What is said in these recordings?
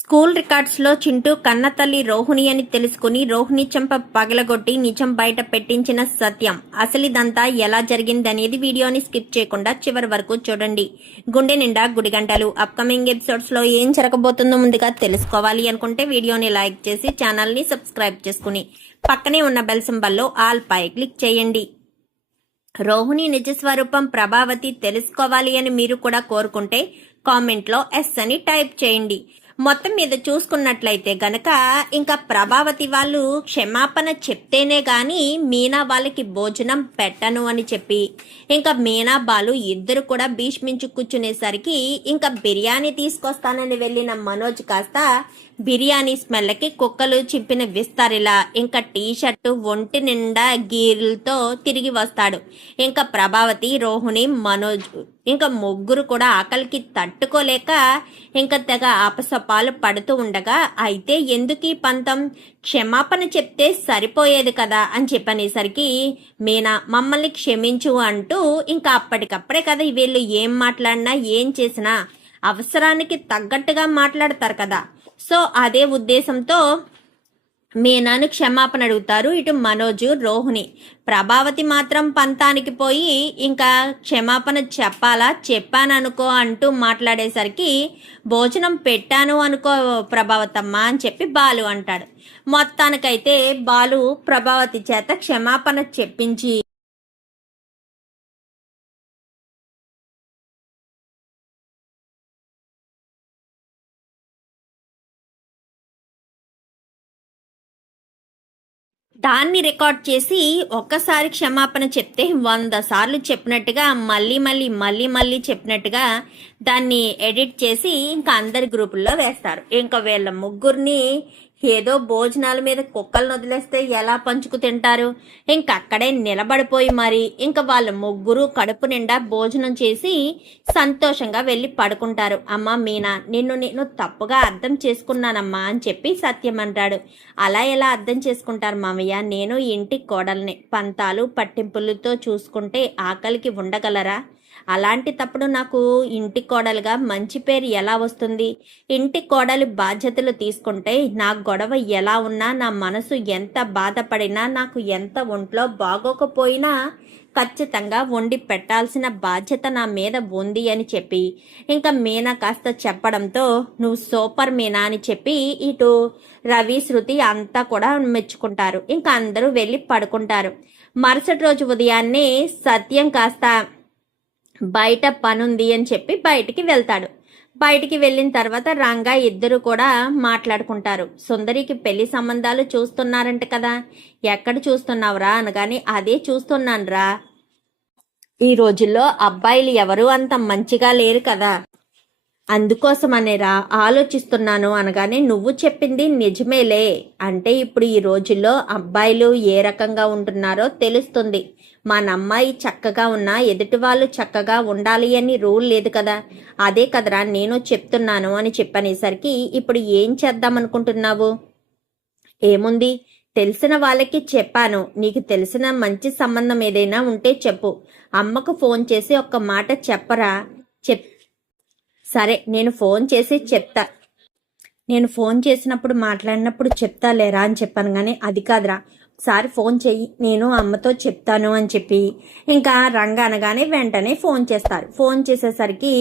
School రికార్డ్స్లో Chintu కన్నతల్లి రోహిణి అని తెలుసుకుని రోహిణి చెంప పగలగొట్టి నిజం బయట పెట్టించిన సత్యం. అసలిదంతా ఎలా జరిగిందనేది వీడియోని స్కిప్ చేయకుండా చివరి వరకు చూడండి. గుండె నిండా గుడిగంటలు అప్కమింగ్ ఎపిసోడ్స్లో ఏం జరగబోతుందో ముందుగా తెలుసుకోవాలి అనుకుంటే వీడియోని లైక్ చేసి ఛానల్ని సబ్స్క్రైబ్ చేసుకుని పక్కనే ఉన్న బెల్ సింబల్లో ఆల్ పై క్లిక్ చేయండి. రోహిణి నిజస్వరూపం ప్రభావతి తెలుసుకోవాలి అని మీరు కూడా కోరుకుంటే కామెంట్లో ఎస్ అని టైప్ చేయండి. మొత్తం మీద చూసుకున్నట్లయితే గనక ఇంకా ప్రభావతి వాళ్ళు క్షమాపణ చెప్తేనే గాని మీనా వాళ్ళకి భోజనం పెట్టను అని చెప్పి ఇంకా మీనా బాలు ఇద్దరు కూడా భీష్మించు కూర్చునేసరికి ఇంకా బిర్యానీ తీసుకొస్తానని వెళ్ళిన మనోజ్ కాస్త బిర్యానీ స్మెల్కి కుక్కలు చింపిన విస్తారిలా ఇంకా టీషర్టు ఒంటి నిండా గీర్లతో తిరిగి వస్తాడు. ఇంకా ప్రభావతి రోహిణి మనోజ్ ఇంకా ముగ్గురు కూడా ఆకలికి తట్టుకోలేక ఇంకా తెగ ఆపసపాలు పడుతూ ఉండగా అయితే ఎందుకు ఈ పంతం, క్షమాపణ చెప్తే సరిపోయేది కదా అని చెప్పనేసరికి మీనా మమ్మల్ని క్షమించు అంటూ ఇంకా అప్పటికప్పుడే కదా వీళ్ళు ఏం మాట్లాడినా ఏం చేసినా అవసరానికి తగ్గట్టుగా మాట్లాడతారు కదా. సో అదే ఉద్దేశంతో మీనాను క్షమాపణ అడుగుతారు ఇటు మనోజు రోహిణి. ప్రభావతి మాత్రం పంతానికి పోయి ఇంకా క్షమాపణ చెప్పాననుకో అంటూ మాట్లాడేసరికి భోజనం పెట్టాను అనుకో ప్రభావతమ్మ అని చెప్పి బాలు అంటాడు. మొత్తానికైతే బాలు ప్రభావతి చేత క్షమాపణ చెప్పించి దాన్ని రికార్డ్ చేసి ఒక్కసారి క్షమాపణ చెప్తే 100 సార్లు చెప్పినట్టుగా మళ్ళీ చెప్పినట్టుగా దాన్ని ఎడిట్ చేసి ఇంకా అందరి గ్రూపుల్లో వేస్తారు. ఇంకా వీళ్ళ ముగ్గురిని ఏదో భోజనాల మీద కుక్కలను వదిలేస్తే ఎలా పంచుకు తింటారు, ఇంకక్కడే నిలబడిపోయి మరి ఇంకా వాళ్ళ ముగ్గురు కడుపు నిండా భోజనం చేసి సంతోషంగా వెళ్ళి పడుకుంటారు. అమ్మ మీనా, నేను తప్పుగా అర్థం చేసుకున్నానమ్మా అని చెప్పి సత్యం అంటాడు. అలా ఎలా అర్థం చేసుకుంటారు మామయ్య, నేను ఇంటి కోడల్ని, పంతాలు పట్టింపులతో చూసుకుంటే ఆకలికి ఉండగలరా? అలాంటి తప్పుడు నాకు ఇంటి కోడలుగా మంచి పేరు ఎలా వస్తుంది? ఇంటి కోడలి బాధ్యతలు తీసుకుంటే నా గొడవ ఎలా ఉన్నా, నా మనసు ఎంత బాధపడినా, నాకు ఎంత ఒంట్లో బాగోకపోయినా ఖచ్చితంగా వండి పెట్టాల్సిన బాధ్యత నా మీద ఉంది అని చెప్పి ఇంకా మీనా కాస్త చెప్పడంతో నువ్వు సూపర్ మీనా అని చెప్పి ఇటు రవి శృతి అంతా కూడా మెచ్చుకుంటారు. ఇంకా అందరూ వెళ్ళి పడుకుంటారు. మరుసటి రోజు ఉదయాన్నే సత్యం కాస్త బయట పనుంది అని చెప్పి బయటికి వెళ్తాడు. బయటికి వెళ్ళిన తర్వాత రంగా ఇద్దరు కూడా మాట్లాడుకుంటారు. సుందరికి పెళ్లి సంబంధాలు చూస్తున్నారంట కదా, ఎక్కడ చూస్తున్నావురా అనగానే అదే చూస్తున్నానురా, ఈ రోజుల్లో అబ్బాయిలు ఎవరు అంత మంచిగా లేరు కదా, అందుకోసమనేరా ఆలోచిస్తున్నాను అనగానే నువ్వు చెప్పింది నిజమేలే, అంటే ఇప్పుడు ఈ రోజుల్లో అబ్బాయిలు ఏ రకంగా ఉంటున్నారో తెలుస్తుంది. మన అమ్మాయి చక్కగా ఉన్నా ఎదుటి వాళ్ళు చక్కగా ఉండాలి అని రూల్ లేదు కదా, అదే కదరా నేను చెప్తున్నాను అని చెప్పనేసరికి ఇప్పుడు ఏం చేద్దామనుకుంటున్నావు? ఏముంది, తెలిసిన వాళ్ళకి చెప్పాను, నీకు తెలిసిన మంచి సంబంధం ఏదైనా ఉంటే చెప్పు, అమ్మకు ఫోన్ చేసి ఒక్క మాట చెప్పరా? సరే నేను ఫోన్ చేసి చెప్తా, నేను ఫోన్ చేసినప్పుడు మాట్లాడినప్పుడు చెప్తా లేరా అని చెప్పాను. కానీ అది కాదురా, ఒకసారి ఫోన్ చెయ్యి, నేను అమ్మతో చెప్తాను అని చెప్పి ఇంకా రంగ అనగానే వెంటనే ఫోన్ చేస్తారు. ఫోన్ చేసేసరికి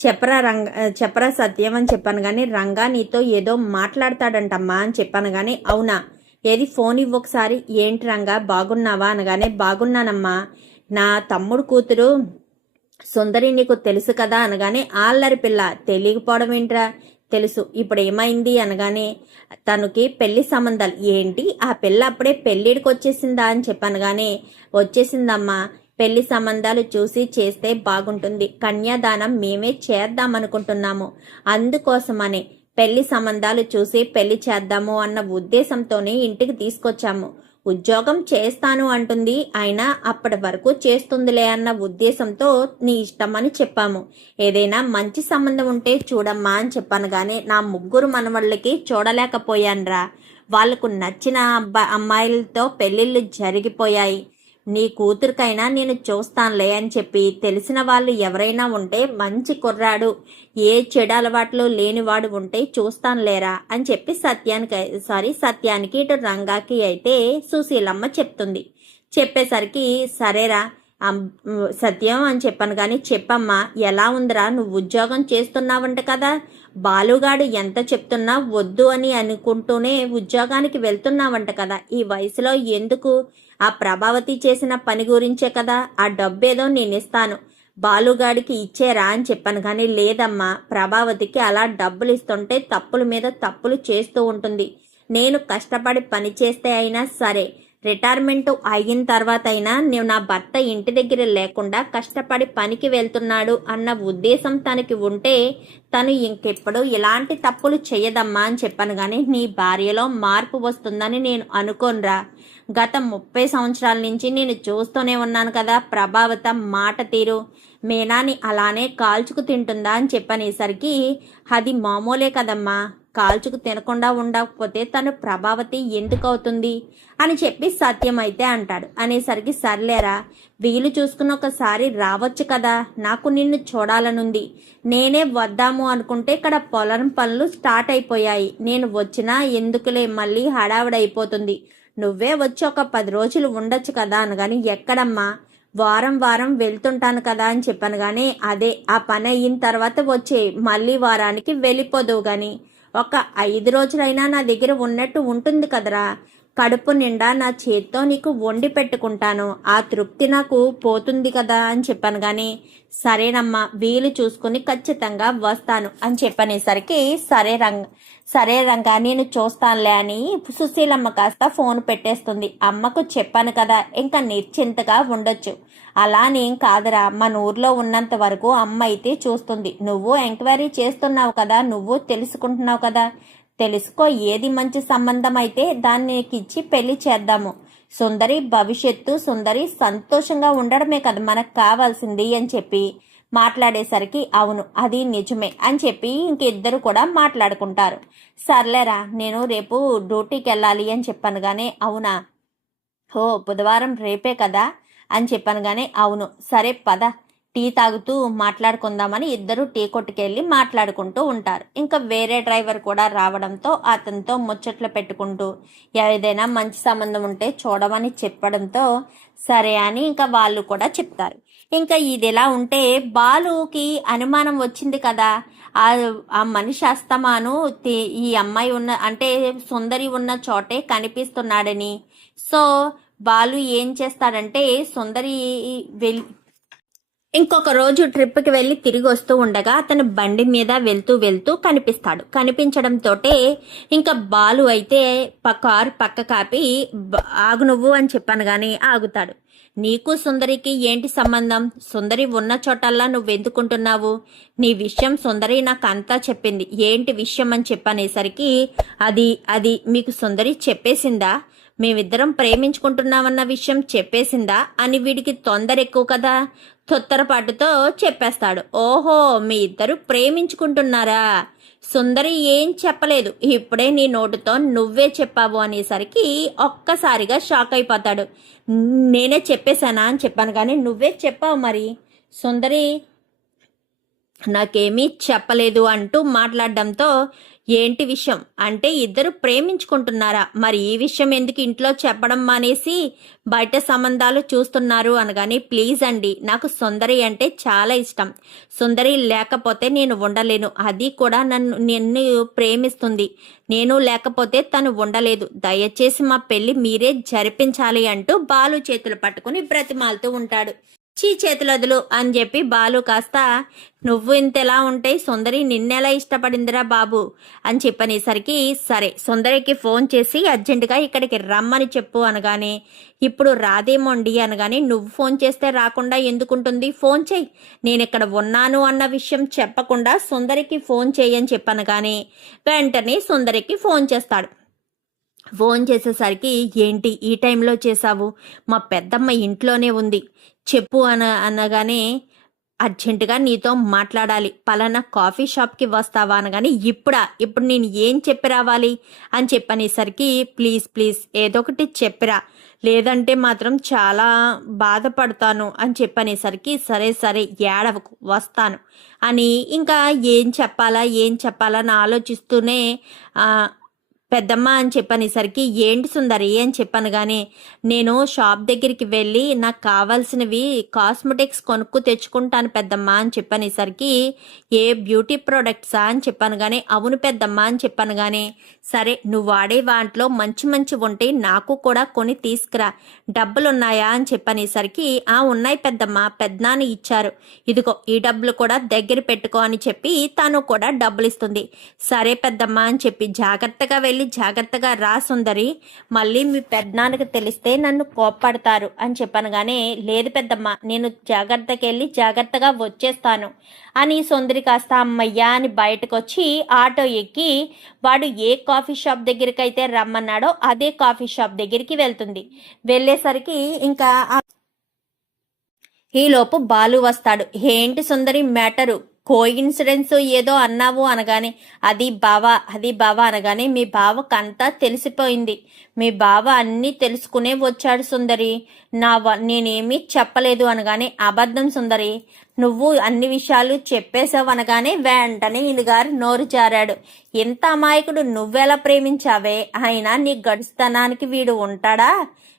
చెప్పరా సత్యం అని చెప్పాను. కానీ రంగా నీతో ఏదో మాట్లాడతాడంటమ్మా అని చెప్పాను. కానీ అవునా, ఏది ఫోన్ ఇవ్వు ఒకసారి. ఏంటి రంగా బాగున్నావా అనగానే బాగున్నానమ్మా, నా తమ్ముడు కూతురు సుందరి నీకు తెలుసు కదా అనగానే ఆల్లరి పిల్ల, తెలియకపోవడం ఏంట్రా, తెలుసు, ఇప్పుడు ఏమైంది అనగానే తనకి పెళ్లి సంబంధాలు ఏంటి, ఆ పిల్ల అప్పుడే పెళ్ళిడికి వచ్చేసిందా అని చెప్పాను. కానీ వచ్చేసిందమ్మా, పెళ్లి సంబంధాలు చూసి చేస్తే బాగుంటుంది, కన్యాదానం మేమే చేద్దామనుకుంటున్నాము, అందుకోసమనే పెళ్లి సంబంధాలు చూసి పెళ్లి చేద్దాము అన్న ఉద్దేశంతోనే ఇంటికి తీసుకొచ్చాము. ఉద్యోగం చేస్తాను అంటుంది, అయినా అప్పటి వరకు చేస్తుందిలే అన్న ఉద్దేశంతో నీ ఇష్టమని చెప్పాము. ఏదైనా మంచి సంబంధం ఉంటే చూడమ్మా అని చెప్పాను. కానీ నా ముగ్గురు మనవళ్ళకి చూడలేకపోయానురా, వాళ్లకు నచ్చిన అమ్మాయిలతో పెళ్లిళ్ళు జరిగిపోయాయి, నీ కూతురికైనా నేను చూస్తానులే అని చెప్పి తెలిసిన వాళ్ళు ఎవరైనా ఉంటే మంచి కుర్రాడు, ఏ చెడు అలవాట్లు లేనివాడు ఉంటే చూస్తానులేరా అని చెప్పి సత్యానికి ఇటు రంగాకి అయితే సుశీలమ్మ చెప్తుంది. చెప్పేసరికి సరేరా సత్యం అని చెప్పాను కానీ చెప్పమ్మా ఎలా ఉందిరా, నువ్వు ఉద్యోగం చేస్తున్నావంట కదా, బాలుగాడు ఎంత చెప్తున్నా వద్దు అని అనుకుంటూనే ఉద్యోగానికి వెళ్తున్నావంట కదా, ఈ వయసులో ఎందుకు, ఆ ప్రభావతి చేసిన పని గురించే కదా, ఆ డబ్బేదో నేను ఇస్తాను బాలుగాడికి ఇచ్చేరా అని చెప్పాను కానీ లేదమ్మా, ప్రభావతికి అలా డబ్బులు ఇస్తుంటే తప్పుల మీద తప్పులు చేస్తూ ఉంటుంది, నేను కష్టపడి పని చేస్తే అయినా సరే రిటైర్మెంట్ అయిన తర్వాత అయినా నేను నా భర్త ఇంటి దగ్గర లేకుండా కష్టపడి పనికి వెళ్తున్నాడు అన్న ఉద్దేశం తనకి ఉంటే తను ఇంకెప్పుడు ఇలాంటి తప్పులు చెయ్యదమ్మా అని చెప్పాను కానీ నీ భార్యలో మార్పు వస్తుందని నేను అనుకోనురా, గత 30 సంవత్సరాల నుంచి నేను చూస్తూనే ఉన్నాను కదా ప్రభావత మాట తీరు, మీనాని అలానే కాల్చుకు తింటుందా అని చెప్పనేసరికి అది మామూలే కదమ్మా, కాల్చుకు తినకుండా ఉండకపోతే తను ప్రభావతి ఎందుకు అవుతుంది అని చెప్పి సత్యం అయితే అంటాడు. అనేసరికి సర్లేరా వీలు చూసుకుని ఒకసారి రావచ్చు కదా, నాకు నిన్ను చూడాలనుంది, నేనే వద్దాము అనుకుంటే ఇక్కడ పొలం పనులు స్టార్ట్ అయిపోయాయి, నేను వచ్చినా ఎందుకులే మళ్ళీ హడావిడైపోతుంది, నువ్వే వచ్చి ఒక 10 రోజులు ఉండొచ్చు కదా అనగాని ఎక్కడమ్మా వారం వారం వెళ్తుంటాను కదా అని చెప్పాను కానీ అదే ఆ పని అయిన తర్వాత వచ్చే మళ్ళీ వారానికి వెళ్ళిపోదువు గాని ఒక 5 రోజులైనా నా దగ్గర ఉన్నట్టు ఉంటుంది కదరా, కడుపు నిండా నా చేత్తో నీకు వండి పెట్టుకుంటాను, ఆ తృప్తి నాకు పోతుంది కదా అని చెప్పాను కానీ సరేనమ్మా వీలు చూసుకుని ఖచ్చితంగా వస్తాను అని చెప్పనేసరికి సరే రంగా నేను చూస్తానులే అని సుశీలమ్మ కాస్త ఫోన్ పెట్టేస్తుంది. అమ్మకు చెప్పాను కదా ఇంకా నిశ్చింతగా ఉండొచ్చు, అలానేం కాదురా, మన ఊర్లో ఉన్నంత వరకు అమ్మ అయితే చూస్తుంది, నువ్వు ఎంక్వైరీ చేస్తున్నావు కదా, నువ్వు తెలుసుకుంటున్నావు కదా, తెలుసుకో ఏది మంచి సంబంధం అయితే దాన్ని ఇచ్చి పెళ్లి చేద్దాము, సుందరి భవిష్యత్తు, సుందరి సంతోషంగా ఉండడమే కదా మనకు కావాల్సింది అని చెప్పి మాట్లాడేసరికి అవును అది నిజమే అని చెప్పి ఇంకిద్దరు కూడా మాట్లాడుకుంటారు. సర్లేరా నేను రేపు డ్యూటీకి వెళ్ళాలి అని చెప్పాను గానే అవునా, ఓ బుధవారం రేపే కదా అని చెప్పాను గానే అవును, సరే పద టీ తాగుతూ మాట్లాడుకుందామని ఇద్దరు టీ కొట్టుకెళ్ళి మాట్లాడుకుంటూ ఉంటారు. ఇంకా వేరే డ్రైవర్ కూడా రావడంతో అతనితో ముచ్చట్లు పెట్టుకుంటూ ఏదైనా మంచి సంబంధం ఉంటే చూడమని చెప్పడంతో సరే అని ఇంకా వాళ్ళు కూడా చెప్తారు. ఇంకా ఇదిలా ఉంటే బాలుకి అనుమానం వచ్చింది కదా, ఆ మనిషి అస్తమాను ఈ అమ్మాయి ఉన్న అంటే సుందరి ఉన్న చోటే కనిపిస్తున్నాడని. సో బాలు ఏం చేస్తాడంటే సుందరి ఇంకొక రోజు ట్రిప్కి వెళ్ళి తిరిగి వస్తూ ఉండగా అతను బండి మీద వెళ్తూ కనిపిస్తాడు. కనిపించడంతో ఇంకా బాలు అయితే కారు పక్క కాపి ఆగు నువ్వు అని చెప్పాను కానీ ఆగుతాడు. నీకు సుందరికి ఏంటి సంబంధం, సుందరి ఉన్న చోటల్లా నువ్వెందుకుంటున్నావు, నీ విషయం సుందరి నాకు అంతా చెప్పింది, ఏంటి విషయం అని చెప్పనేసరికి అది మీకు సుందరి చెప్పేసిందా, మేమిద్దరం ప్రేమించుకుంటున్నామన్న విషయం చెప్పేసిందా అని వీడికి తొందర ఎక్కువ కదా, తొత్తరపాటుతో చెప్పేస్తాడు. ఓహో మీ ఇద్దరు ప్రేమించుకుంటున్నారా, సుందరి ఏం చెప్పలేదు, ఇప్పుడే నీ నోటుతో నువ్వే చెప్పావు అనేసరికి ఒక్కసారిగా షాక్ అయిపోతాడు. నేనే చెప్పేశానా అని చెప్పాను కానీ నువ్వే చెప్పావు, మరి సుందరి నాకేమీ చెప్పలేదు అంటూ మాట్లాడడంతో ఏంటి విషయం అంటే ఇద్దరు ప్రేమించుకుంటున్నారా, మరి ఈ విషయం ఎందుకు ఇంట్లో చెప్పడం మానేసి బయట సంబంధాలు చూస్తున్నారు అనగానే ప్లీజ్ అండి నాకు సుందరి అంటే చాలా ఇష్టం, సుందరి లేకపోతే నేను ఉండలేను, అది కూడా నిన్ను ప్రేమిస్తుంది, నేను లేకపోతే తను ఉండలేదు, దయచేసి మా పెళ్లి మీరే జరిపించాలి అంటూ బాలు చేతులు పట్టుకుని బ్రతిమాలుతూ ఉంటాడు. చేతులదులు అని చెప్పి బాలు కాస్త నువ్వు ఇంతెలా ఉంటే సుందరి నిన్నెలా ఇష్టపడిందిరా బాబు అని చెప్పనేసరికి సరే సుందరికి ఫోన్ చేసి అర్జెంటుగా ఇక్కడికి రమ్మని చెప్పు అనగానే ఇప్పుడు రాదేమోండి అనగానే నువ్వు ఫోన్ చేస్తే రాకుండా ఎందుకుంటుంది, ఫోన్ చెయ్యి, నేను ఇక్కడ ఉన్నాను అన్న విషయం చెప్పకుండా సుందరికి ఫోన్ చెయ్యని చెప్పాను కానీ వెంటనే సుందరికి ఫోన్ చేస్తాడు. ఫోన్ చేసేసరికి ఏంటి ఈ టైంలో చేశావు, మా పెద్దమ్మ ఇంట్లోనే ఉంది చెప్పు అనగానే అర్జెంటుగా నీతో మాట్లాడాలి, పలానా కాఫీ షాప్కి వస్తావా అనగానే ఇప్పుడు నేను ఏం చెప్పి రావాలి అని చెప్పనేసరికి ప్లీజ్ ప్లీజ్ ఏదో ఒకటి చెప్పిరా, లేదంటే మాత్రం చాలా బాధపడతాను అని చెప్పనేసరికి సరే సరే ఏడవకు వస్తాను అని ఇంకా ఏం చెప్పాలా అని ఆలోచిస్తూనే పెద్దమ్మ అని చెప్పనేసరికి ఏంటి సుందరి అని చెప్పాను. కానీ నేను షాప్ దగ్గరికి వెళ్ళి నాకు కావాల్సినవి కాస్మెటిక్స్ కొనుక్కు తెచ్చుకుంటాను పెద్దమ్మ అని చెప్పనేసరికి ఏ బ్యూటీ ప్రోడక్ట్సా అని చెప్పాను. కానీ అవును పెద్దమ్మ అని చెప్పాను. కానీ సరే నువ్వు వాడే వాటిలో మంచి మంచి ఉంటే నాకు కూడా కొని తీసుకురా, డబ్బులు ఉన్నాయా అని చెప్పనేసరికి ఉన్నాయి పెద్దమ్మ, పెద్దనాన్న ఇచ్చారు, ఇదిగో ఈ డబ్బులు కూడా దగ్గర పెట్టుకో అని చెప్పి తను కూడా డబ్బులు ఇస్తుంది. సరే పెద్దమ్మ అని చెప్పి జాగ్రత్తగా వెళ్ళి జాగ్రత్తగా రా సుందరి, మళ్ళీ మీ పెద్దనాన్నకి తెలిస్తే నన్ను కోప్పడతారు అని చెప్పాను. కానీ లేదు పెద్దమ్మ, నేను జాగ్రత్తకి వెళ్ళి జాగ్రత్తగా వచ్చేస్తాను అని సుందరి కాస్త అమ్మయ్యా అని బయటకు వచ్చి ఆటో ఎక్కి వాడు ఏ కాఫీ షాప్ దగ్గరికి అయితే రమ్మన్నాడో అదే కాఫీ షాప్ దగ్గరికి వెళ్తుంది. వెళ్ళేసరికి ఇంకా ఈలోపు బాలు వస్తాడు. ఏంటి సుందరి మ్యాటరు, కోయిన్సిడెన్స్ ఏదో అన్నావు అనగానే అది బావా అనగానే మీ బావకంతా తెలిసిపోయింది, మీ బావ అన్నీ తెలుసుకునే వచ్చాడు సుందరి, నేనేమీ చెప్పలేదు అనగానే అబద్ధం సుందరి, నువ్వు అన్ని విషయాలు చెప్పేశావు అనగానే వెంటనే ఈయనగారు నోరు జారాడు. ఎంత అమాయకుడు, నువ్వెలా ప్రేమించావే, అయినా నీ గడుస్తనానికి వీడు ఉంటాడా,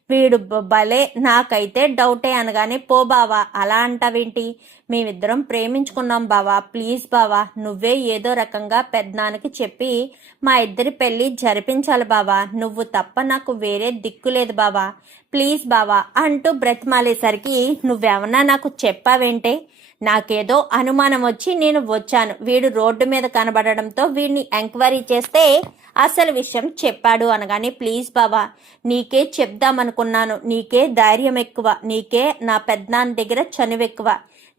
వీడు భలే, నాకైతే డౌటే అనగానే పో బావా అలా అంటావేంటి, మేమిద్దరం ప్రేమించుకున్నాం బావా, ప్లీజ్ బావా నువ్వే ఏదో రకంగా పెద్దనాన్నకి చెప్పి మా ఇద్దరి పెళ్లి జరిపించాలి బావా, నువ్వు తప్ప నాకు వేరే దిక్కు లేదు బావా, ప్లీజ్ బావా అంటూ బ్రతిమాలేసరికి నువ్వేమన్నా నాకు చెప్పావేంటే, నాకేదో అనుమానం వచ్చి నేను వచ్చాను, వీడు రోడ్డు మీద కనబడడంతో వీడిని ఎంక్వైరీ చేస్తే అసలు విషయం చెప్పాడు అనగానే ప్లీజ్ బావా నీకే చెప్దామనుకున్నాను, నీకే ధైర్యం ఎక్కువ, నీకే నా పెద్దనాన్న దగ్గర చనువెక్కువ,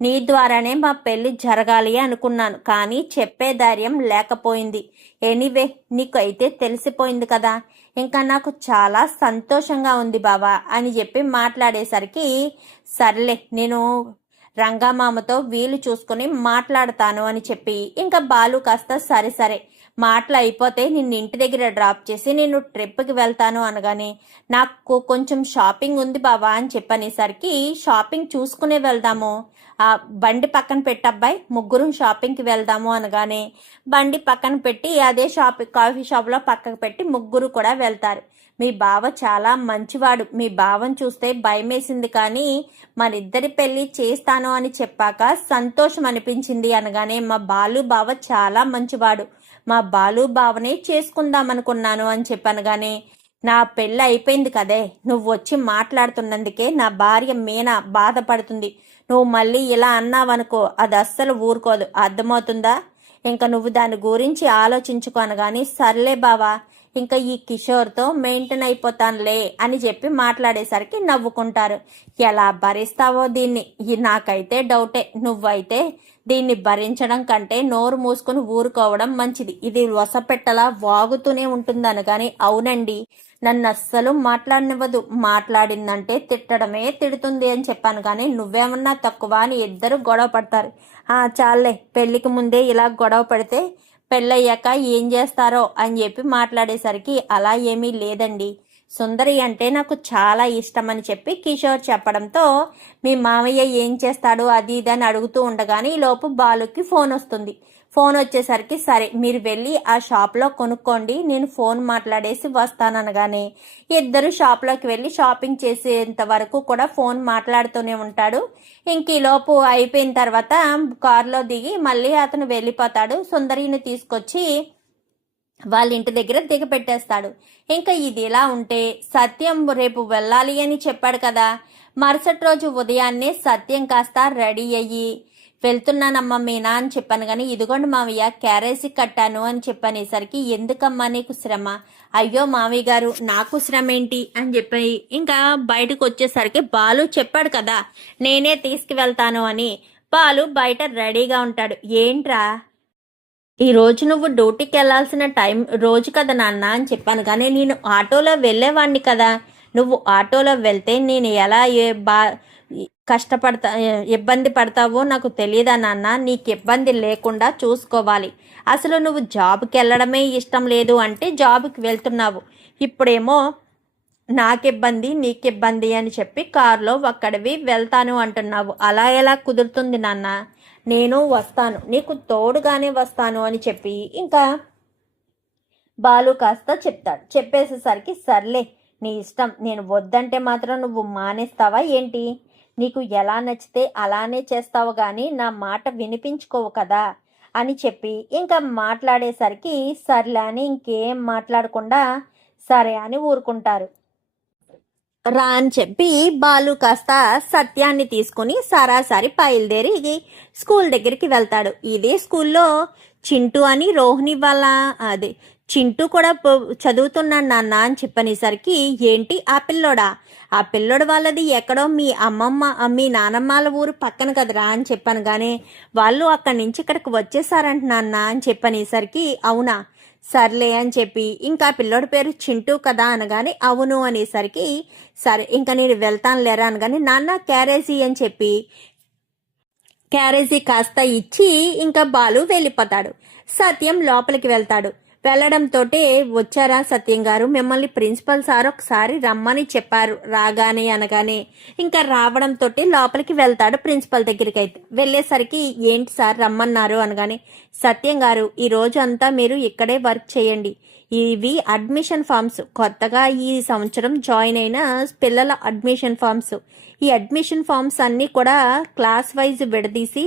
నీ ద్వారానే మా పెళ్లి జరగాలి అనుకున్నాను, కానీ చెప్పే ధైర్యం లేకపోయింది. ఎనీవే నీకు అయితే తెలిసిపోయింది కదా, ఇంకా నాకు చాలా సంతోషంగా ఉంది బావా అని చెప్పి మాట్లాడేసరికి సర్లే నేను రంగమామతో వీలు చూసుకుని మాట్లాడతాను అని చెప్పి ఇంకా బాలు కాస్త సరే మాటలు అయిపోతే నిన్ను ఇంటి దగ్గర డ్రాప్ చేసి నేను ట్రిప్కి వెళ్తాను అనగానే నాకు కొంచెం షాపింగ్ ఉంది బావా అని చెప్పనేసరికి షాపింగ్ చూసుకునే వెళ్దాము, ఆ బండి పక్కన పెట్టబ్బాయి ముగ్గురు షాపింగ్కి వెళ్దాము అనగానే బండి పక్కన పెట్టి అదే కాఫీ షాప్లో పక్కకు పెట్టి ముగ్గురు కూడా వెళ్తారు. మీ బావ చాలా మంచివాడు, మీ బావని చూస్తే భయమేసింది, కానీ మనిద్దరి పెళ్లి చేస్తాను అని చెప్పాక సంతోషం అనిపించింది అనగానే మా బాలు బావ చాలా మంచివాడు, మా బాలు బావనే చేసుకుందామనుకున్నాను అని చెప్పనగానే నా పెళ్ళి అయిపోయింది కదే, నువ్వు వచ్చి మాట్లాడుతున్నందుకే నా భార్య మీనా బాధపడుతుంది, నువ్వు మళ్ళీ ఇలా అన్నావనుకో అది అస్సలు ఊరుకోదు, అర్థమవుతుందా, ఇంకా నువ్వు దాని గురించి ఆలోచించుకోనగాని సర్లే బావా ఇంకా ఈ కిషోర్తో మెయింటైన్ అయిపోతానులే అని చెప్పి మాట్లాడేసరికి నవ్వుకుంటారు. ఎలా భరిస్తావో దీన్ని, నాకైతే డౌటే, నువ్వైతే దీన్ని భరించడం కంటే నోరు మూసుకుని ఊరుకోవడం మంచిది, ఇది వసపెట్టలా వాగుతూనే ఉంటుందని. కానీ అవునండి నన్ను అస్సలు మాట్లాడనివ్వదు, మాట్లాడిందంటే తిట్టడమే తిడుతుంది అని చెప్పాను, కానీ నువ్వేమన్నా తక్కువ అని ఇద్దరు గొడవ పడతారు. చాలే పెళ్లికి ముందే ఇలా గొడవ పడితే పెళ్ళయ్యాక ఏం చేస్తారో అని చెప్పి మాట్లాడేసరికి అలా ఏమీ లేదండి, సుందరి అంటే నాకు చాలా ఇష్టం అని చెప్పి కిషోర్ చెప్పడంతో మీ మామయ్య ఏం చేస్తాడు అది ఇది అని అడుగుతూ ఉండగానే ఈలోపు బాలుకి ఫోన్ వస్తుంది. ఫోన్ వచ్చేసరికి సరే మీరు వెళ్ళి ఆ షాప్లో కొనుక్కోండి, నేను ఫోన్ మాట్లాడేసి వస్తాననగానే ఇద్దరు షాప్లోకి వెళ్ళి షాపింగ్ చేసేంత వరకు కూడా ఫోన్ మాట్లాడుతూనే ఉంటాడు. ఇంక ఈలోపు అయిపోయిన తర్వాత కారులో దిగి మళ్ళీ అతను వెళ్ళిపోతాడు. సుందరిని తీసుకొచ్చి వాళ్ళ ఇంటి దగ్గర దిగపెట్టేస్తాడు. ఇంకా ఇది ఇలా ఉంటే సత్యం రేపు వెళ్ళాలి అని చెప్పాడు కదా, మరుసటి రోజు ఉదయాన్నే సత్యం కాస్త రెడీ అయ్యి వెళ్తున్నానమ్మా మీనా అని చెప్పాను, కానీ ఇదిగోండి మావయ్య క్యారేజీ కట్టాను అని చెప్పనేసరికి ఎందుకమ్మా నీకు శ్రమ, అయ్యో మావయ్య గారు నాకు శ్రమ ఏంటి అని చెప్పి ఇంకా బయటకు వచ్చేసరికి బాలు చెప్పాడు కదా నేనే తీసుకువెళ్తాను అని. బాలు బయట రెడీగా ఉంటాడు. ఏంట్రా ఈరోజు నువ్వు డ్యూటీకి వెళ్ళాల్సిన రోజు కదా నాన్న అని చెప్పాను, కానీ నేను ఆటోలో వెళ్ళేవాడిని కదా, నువ్వు ఆటోలో వెళ్తే నేను ఎలా ఇబ్బంది పడతావో నాకు తెలియదా నాన్న, నీకు ఇబ్బంది లేకుండా చూసుకోవాలి. అసలు నువ్వు జాబ్కి వెళ్ళడమే ఇష్టం లేదు అంటే జాబ్కి వెళ్తున్నావు, ఇప్పుడేమో నాకిబ్బంది నీకిబ్బంది అని చెప్పి కారులో ఒక్కడివి వెళ్తాను అంటున్నావు. అలా ఎలా కుదురుతుంది నాన్న, నేను వస్తాను, నీకు తోడుగానే వస్తాను అని చెప్పి ఇంకా బాలు కాస్త చెప్తాడు. చెప్పేసేసరికి సర్లే నీ ఇష్టం, నేను వద్దంటే మాత్రం నువ్వు మానేస్తావా ఏంటి, నీకు ఎలా నచ్చితే అలానే చేస్తావు కానీ నా మాట వినిపించుకోవు కదా అని చెప్పి ఇంకా మాట్లాడేసరికి సర్లే అని ఇంకేం మాట్లాడకుండా సరే అని ఊరుకుంటారు. రా అని చెప్పి బాలు కాస్త సత్యాన్ని తీసుకుని సరాసరి బయలుదేరి స్కూల్ దగ్గరికి వెళ్తాడు. ఇదే స్కూల్లో చింటూ అని రోహిణి వాళ్ళ అదే చింటూ కూడా చదువుతున్నాడు నాన్న అని చెప్పనేసరికి ఏంటి ఆ పిల్లోడా, ఆ పిల్లోడు వాళ్ళది ఎక్కడో మీ అమ్మమ్మ మీ నానమ్మల ఊరు పక్కన కదరా అని చెప్పాను కానీ వాళ్ళు అక్కడి నుంచి ఇక్కడికి వచ్చేసారంట నాన్న అని చెప్పనేసరికి అవునా సర్లే అని చెప్పి ఇంకా పిల్లోడి పేరు చింటూ కదా అనగానే అవును అనేసరికి సరే ఇంకా నేను వెళ్తాను లేరా అనగానే నాన్న క్యారేజీ అని చెప్పి క్యారేజీ కాస్త ఇచ్చి ఇంకా బాలు వెళ్ళిపోతాడు. సత్యం లోపలికి వెళ్తాడు. వెళ్ళడంతో వచ్చారా సత్యం గారు, మిమ్మల్ని ప్రిన్సిపల్ సార్ ఒకసారి రమ్మని చెప్పారు రాగానే అనగానే ఇంకా రావడంతో లోపలికి వెళ్తాడు ప్రిన్సిపల్ దగ్గరికి. అయితే వెళ్ళేసరికి ఏంటి సార్ రమ్మన్నారు అనగానే సత్యం గారు ఈ రోజు అంతా మీరు ఇక్కడే వర్క్ చేయండి, ఇవి అడ్మిషన్ ఫామ్స్, కొత్తగా ఈ సంవత్సరం జాయిన్ అయిన పిల్లల అడ్మిషన్ ఫామ్స్, ఈ అడ్మిషన్ ఫామ్స్ అన్నీ కూడా క్లాస్ వైజ్ విడదీసి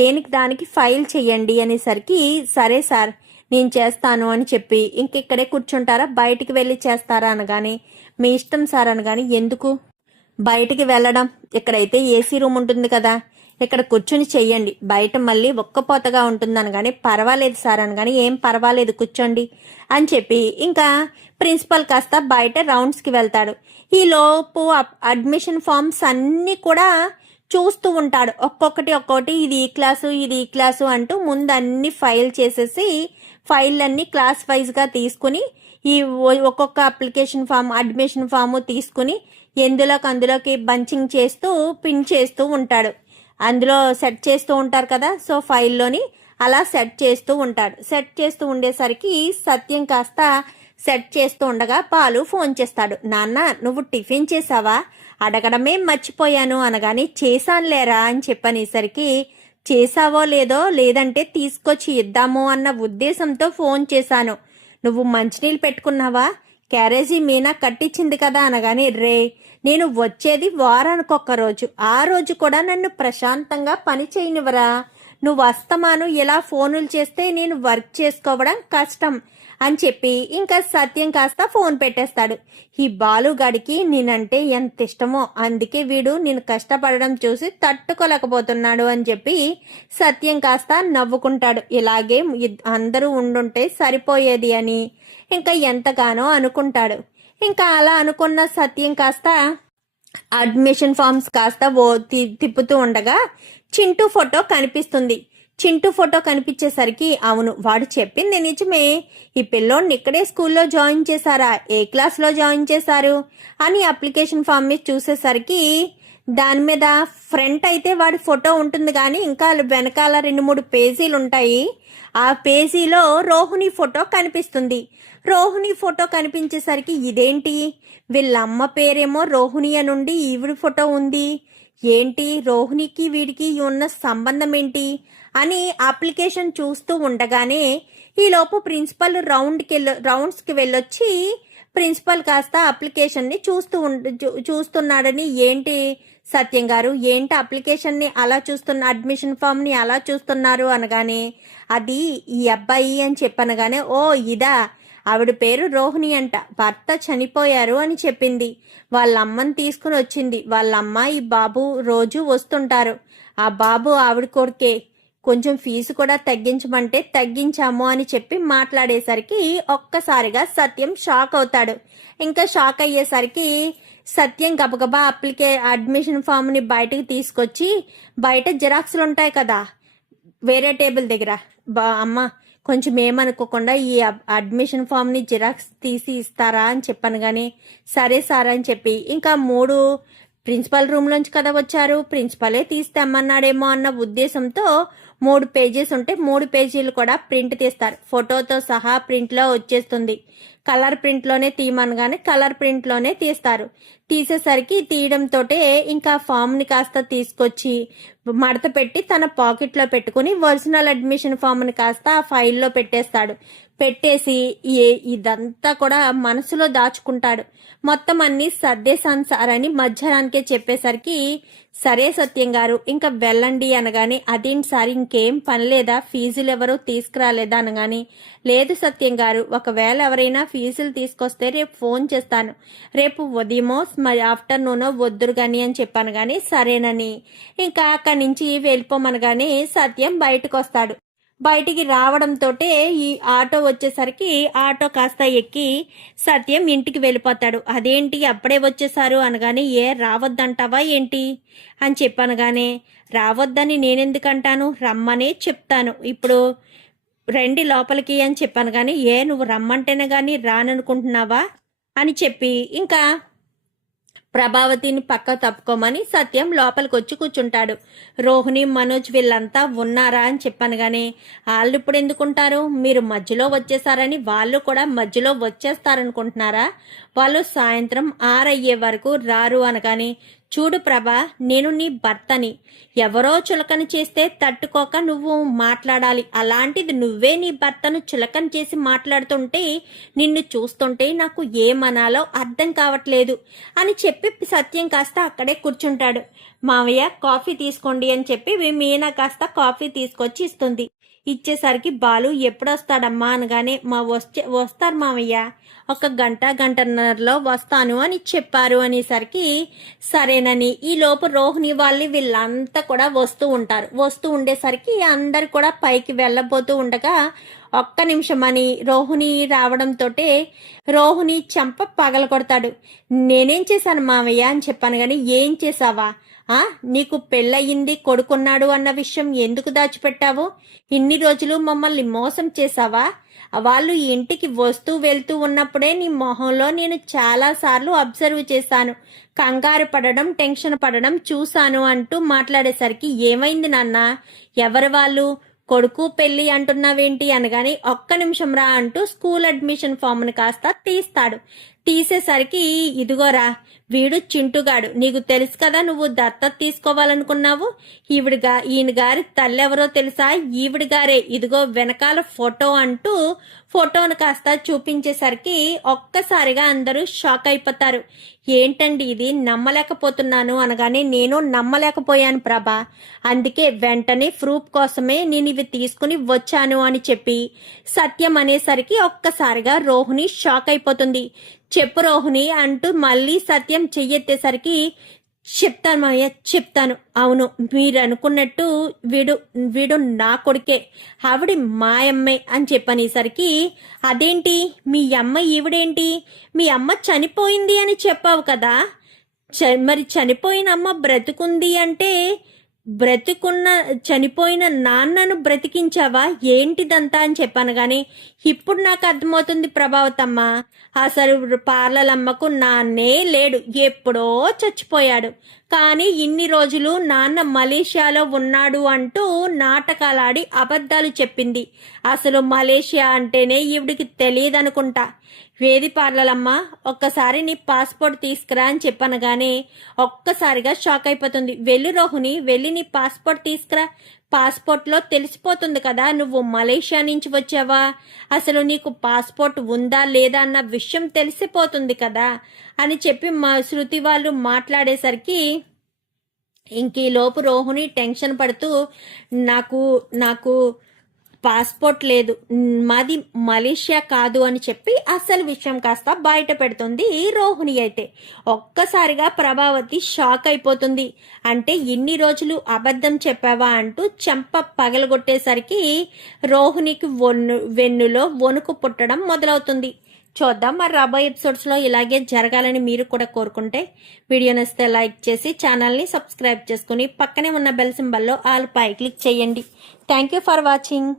దేనికి దానికి ఫైల్ చేయండి అనేసరికి సరే సార్ నేను చేస్తాను అని చెప్పి ఇంకెక్కడే కూర్చుంటారా బయటికి వెళ్ళి చేస్తారా అనగానే మీ ఇష్టం సార్ అనగానే ఎందుకు బయటికి వెళ్ళడం, ఇక్కడైతే ఏసీ రూమ్ ఉంటుంది కదా ఇక్కడ కూర్చుని చెయ్యండి, బయట మళ్ళీ ఒక్కపోతగా ఉంటుంది అనగానే పర్వాలేదు సార్ అనగానే ఏం పర్వాలేదు కూర్చోండి అని చెప్పి ఇంకా ప్రిన్సిపల్ కాస్త బయట రౌండ్స్కి వెళ్తాడు. ఈ లోపు అడ్మిషన్ ఫామ్స్ అన్నీ కూడా చూస్తూ ఉంటాడు. ఒక్కొక్కటి ఇది ఈ క్లాసు ఇది ఈ క్లాసు అంటూ ముందు అన్ని ఫైల్ చేసేసి ఫైల్ అన్ని క్లాస్ వైజ్గా తీసుకుని ఈ ఒక్కొక్క అప్లికేషన్ ఫామ్ అడ్మిషన్ ఫామ్ తీసుకుని అందులోకి బంచింగ్ చేస్తూ పిన్ చేస్తూ ఉంటాడు. అందులో సెట్ చేస్తూ ఉంటారు కదా, సో ఫైల్లోని అలా సెట్ చేస్తూ ఉంటాడు. సెట్ చేస్తూ ఉండేసరికి సత్యం కాస్త సెట్ చేస్తూ ఉండగా పాలు ఫోన్ చేస్తాడు. నాన్న నువ్వు టిఫిన్ చేసావా, అడగడమే మర్చిపోయాను అనగానే చేశానులేరా అని చెప్పనేసరికి చేసావో లేదంటే తీసుకొచ్చి ఇద్దాము అన్న ఉద్దేశంతో ఫోన్ చేశాను, నువ్వు మంచినీళ్ళు పెట్టుకున్నావా, క్యారేజీ మీనా కట్టించింది కదా అనగానే రే నేను వచ్చేది వారానికి ఒక్క రోజు, ఆ రోజు కూడా నన్ను ప్రశాంతంగా పని చేయనివరా, నువ్వు అస్తమాను ఇలా ఫోనులు చేస్తే నేను వర్క్ చేసుకోవడం కష్టం అని చెప్పి ఇంకా సత్యం కాస్త ఫోన్ పెట్టేస్తాడు. ఈ బాలుగాడికి నేనంటే ఎంత ఇష్టమో అందుకే వీడు నేను కష్టపడడం చూసి తట్టుకోలేకపోతున్నాడు అని చెప్పి సత్యం కాస్త నవ్వుకుంటాడు. ఇలాగే అందరూ ఉండుంటే సరిపోయేది అని ఇంకా ఎంతగానో అనుకుంటాడు. ఇంకా అలా అనుకున్న సత్యం కాస్త అడ్మిషన్ ఫామ్స్ కాస్త తిప్పుతూ ఉండగా చింటూ ఫోటో కనిపిస్తుంది. చింటూ ఫోటో కనిపించేసరికి అవును వాడు చెప్పింది నిజమే, ఈ పిల్లోడిని ఇక్కడే స్కూల్లో జాయిన్ చేశారా, ఏ క్లాస్లో జాయిన్ చేశారు అని అప్లికేషన్ ఫామ్ మీద చూసేసరికి దాని మీద ఫ్రంట్ అయితే వాడి ఫోటో ఉంటుంది కానీ ఇంకా వెనకాల 2-3 పేజీలు ఉంటాయి. ఆ పేజీలో రోహిణి ఫోటో కనిపిస్తుంది. రోహిణి ఫోటో కనిపించేసరికి ఇదేంటి, వీళ్ళమ్మ పేరేమో రోహిణి అనుండి ఈవిడి ఫోటో ఉంది, ఏంటి రోహిణికి వీడికి ఉన్న సంబంధం ఏంటి అని అప్లికేషన్ చూస్తూ ఉండగానే ఈలోపు ప్రిన్సిపల్ రౌండ్స్కి వెళ్ళొచ్చి ప్రిన్సిపల్ కాస్త అప్లికేషన్ని చూస్తున్నాడని ఏంటి సత్యం గారు ఏంటి అప్లికేషన్ని అలా అడ్మిషన్ ఫామ్ని అలా చూస్తున్నారు అనగానే అది ఈ అబ్బాయి అని చెప్పనగానే ఓ ఇదా, ఆవిడ పేరు రోహిణి అంట, భర్త చనిపోయారు అని చెప్పింది, వాళ్ళ అమ్మని తీసుకుని వచ్చింది, వాళ్ళమ్మ ఈ బాబు రోజు వస్తుంటారు, ఆ బాబు ఆవిడ కొడుకే, కొంచెం ఫీజు కూడా తగ్గించమంటే తగ్గించాము అని చెప్పి మాట్లాడేసరికి ఒక్కసారిగా సత్యం షాక్ అవుతాడు. ఇంకా షాక్ అయ్యేసరికి సత్యం గబగబా అడ్మిషన్ ఫామ్ని బయటకు తీసుకొచ్చి బయట జిరాక్స్లు ఉంటాయి కదా వేరే టేబుల్ దగ్గర, అమ్మ కొంచెం ఏమనుకోకుండా ఈ అడ్మిషన్ ఫామ్ని జిరాక్స్ తీసి ఇస్తారా అని చెప్పాను కానీ సరే సార్ అని చెప్పి ఇంకా 3 ప్రిన్సిపల్ రూమ్లోంచి కదా వచ్చారు, ప్రిన్సిపలే తీస్తేమన్నాడేమో అన్న ఉద్దేశంతో 3 పేజెస్ ఉంటే 3 పేజీలు కూడా ప్రింట్ తీస్తారు. ఫోటోతో సహా ప్రింట్లో వచ్చేస్తుంది. కలర్ ప్రింట్లోనే తీయమనగానే కలర్ ప్రింట్లోనే తీస్తారు. తీసేసరికి తీయడంతో ఇంకా ఫామ్ని కాస్త తీసుకొచ్చి మడత పెట్టి తన పాకెట్లో పెట్టుకుని ఒరిజినల్ అడ్మిషన్ ఫామ్ని కాస్త ఆ ఫైల్లో పెట్టేస్తాడు. పెట్టేసి ఇదంతా కూడా మనసులో దాచుకుంటాడు. మొత్తం అన్ని సర్దేశాను సార్ అని మధ్యాహ్నానికే చెప్పేసరికి, సరే సత్యం గారు ఇంకా వెళ్ళండి అనగానే, అదేంటి సార్ ఇంకేం పని లేదా, ఫీజులు ఎవరు తీసుకురాలేదా అనగానే, లేదు సత్యం గారు, ఒకవేళ ఎవరైనా ఫీజులు తీసుకొస్తే రేపు ఫోన్ చేస్తాను, రేపు ఉదయమో మరి ఆఫ్టర్నూనో వద్దురు గాని అని చెప్పాను. కానీ సరేనని ఇంకా అక్కడి నుంచి వెళ్ళిపోమనగానే సత్యం బయటకు వస్తాడు. బయటికి రావడంతో ఈ ఆటో వచ్చేసరికి ఆటో కాస్త ఎక్కి సత్యం ఇంటికి వెళ్ళిపోతాడు. అదేంటి అప్పుడే వచ్చేసారు అనగానే, రావద్దంటావా ఏంటి అని చెప్పనగానే, రావద్దని నేనెందుకంటాను, రమ్మనే చెప్తాను, ఇప్పుడు రండి లోపలికి అని చెప్పాను. కానీ నువ్వు రమ్మంటేనే కానీ రాననుకుంటున్నావా అని చెప్పి ఇంకా ప్రభావతిని పక్క తప్పుకోమని సత్యం లోపలికి వచ్చి కూర్చుంటాడు. రోహిణి, మనోజ్ వీళ్ళంతా ఉన్నారా అని చెప్పాను. కానీ వాళ్ళు ఇప్పుడు ఎందుకుంటారు, మీరు మధ్యలో వచ్చేసారని వాళ్ళు కూడా మధ్యలో వచ్చేస్తారనుకుంటున్నారా, వాళ్ళు సాయంత్రం 6 అయ్యే వరకు రారు అనగాని, చూడు ప్రభా, నేను నీ భర్తని, ఎవరో చులకన చేస్తే తట్టుకోక నువ్వు మాట్లాడాలి, అలాంటిది నువ్వే నీ భర్తను చులకన చేసి మాట్లాడుతుంటే నిన్ను చూస్తుంటే నాకు ఏమనాలో అర్థం కావట్లేదు అని చెప్పి సత్యం కాస్త అక్కడే కూర్చుంటాడు. మావయ్య కాఫీ తీసుకోండి అని చెప్పి మీనా కాస్త కాఫీ తీసుకొచ్చి ఇస్తుంది. ఇచ్చేసరికి బాలు ఎప్పుడొస్తాడమ్మా అనగానే, వస్తారు మావయ్య, 1 గంట గంటన్నరలో వస్తాను అని చెప్పారు అనేసరికి సరేనని ఈ లోపు రోహిణి వాళ్ళు వీళ్ళంతా కూడా వస్తూ ఉంటారు. వస్తూ ఉండేసరికి అందరు కూడా పైకి వెళ్ళబోతూ ఉండగా 1 నిమిషం అని రోహిణి రావడంతో రోహిణి చెంప పగల కొడతాడు. నేనేం చేశాను మావయ్య అని చెప్పాను. కానీ ఏం చేసావా, నీకు పెళ్ళయింది, కొడుకున్నాడు అన్న విషయం ఎందుకు దాచిపెట్టావు, ఇన్ని రోజులు మమ్మల్ని మోసం చేసావా, వాళ్ళు ఇంటికి వస్తూ వెళ్తూ ఉన్నప్పుడే నీ మొహంలో నేను చాలా సార్లు అబ్జర్వ్ చేశాను, కంగారు పడడం టెన్షన్ పడడం చూశాను అంటూ మాట్లాడేసరికి, ఏమైంది నాన్న, ఎవరు వాళ్ళు, కొడుకు పెళ్లి అంటున్నావేంటి అనగానే, 1 నిమిషం రా అంటూ స్కూల్ అడ్మిషన్ ఫామ్ని కాస్త తీస్తాడు. తీసేసరికి, ఇదిగోరా వీడు చింటుగాడు, నీకు తెలుసు కదా నువ్వు దత్తత తీసుకోవాలనుకున్నావు, ఈయన గారి తల్లెవరో తెలుసా, ఈవిడ గారే, ఇదిగో వెనకాల ఫోటో అంటూ ఫోటోను కాస్త చూపించేసరికి ఒక్కసారిగా అందరూ షాక్ అయిపోతారు. ఏంటండి ఇది, నమ్మలేకపోతున్నాను అనగానే, నేను నమ్మలేకపోయాను ప్రభా, అందుకే వెంటనే ప్రూఫ్ కోసమే నేను ఇవి తీసుకుని వచ్చాను అని చెప్పి సత్యం అనేసరికి ఒక్కసారిగా రోహిణి షాక్ అయిపోతుంది. చెప్పు రోహిణి అంటూ మళ్ళీ సత్యం చెయ్యెత్తేసరికి, చెప్తాను మావయ్య చెప్తాను, అవును మీరు అనుకున్నట్టు వీడు నా కొడుకే, ఆవిడ మా అమ్మే అని చెప్పనేసరికి, అదేంటి మీ అమ్మ ఈవిడేంటి, మీ అమ్మ చనిపోయింది అని చెప్పావు కదా, మరి చనిపోయిన అమ్మ బ్రతుకుంది అంటే చనిపోయిన నాన్నను బ్రతికించావా ఏంటిదంతా అని చెప్పాను. కానీ ఇప్పుడు నాకు అర్థమవుతుంది ప్రభావతమ్మ, అసలు పార్లలమ్మకు నాన్నే లేడు, ఎప్పుడో చచ్చిపోయాడు, కానీ ఇన్ని రోజులు నాన్న మలేషియాలో ఉన్నాడు అంటూ నాటకాలాడి అబద్ధాలు చెప్పింది. అసలు మలేషియా అంటేనే ఈవిడికి తెలియదనుకుంటా. వేది పార్లలమ్మ, ఒక్కసారి నీ పాస్పోర్ట్ తీసుకురా అని చెప్పనగానే ఒక్కసారిగా షాక్ అయిపోతుంది. వెళ్ళి రోహిణి, వెళ్ళి నీ పాస్పోర్ట్ తీసుకురా, పాస్పోర్ట్లో తెలిసిపోతుంది కదా నువ్వు మలేషియా నుంచి వచ్చావా, అసలు నీకు పాస్పోర్ట్ ఉందా లేదా అన్న విషయం తెలిసిపోతుంది కదా అని చెప్పి మా శృతి వాళ్ళు మాట్లాడేసరికి ఇంక ఈ లోపు రోహిణి టెన్షన్ పడుతూ, నాకు పాస్పోర్ట్ లేదు, మాది మలేషియా కాదు అని చెప్పి అసలు విషయం కాస్త బయట పెడుతుంది రోహిణి. అయితే ఒక్కసారిగా ప్రభావతి షాక్ అయిపోతుంది. అంటే ఇన్ని రోజులు అబద్ధం చెప్పావా అంటూ చెంప పగలగొట్టేసరికి రోహిణికి వెన్నులో వణుకు పుట్టడం మొదలవుతుంది. చూద్దాం మరి రాబోయే ఎపిసోడ్స్లో ఇలాగే జరగాలని మీరు కూడా కోరుకుంటే వీడియో నచ్చితే లైక్ చేసి ఛానల్ని సబ్స్క్రైబ్ చేసుకుని పక్కనే ఉన్న బెల్ సింబల్లో ఆల్ పై క్లిక్ చేయండి. Thank you for watching.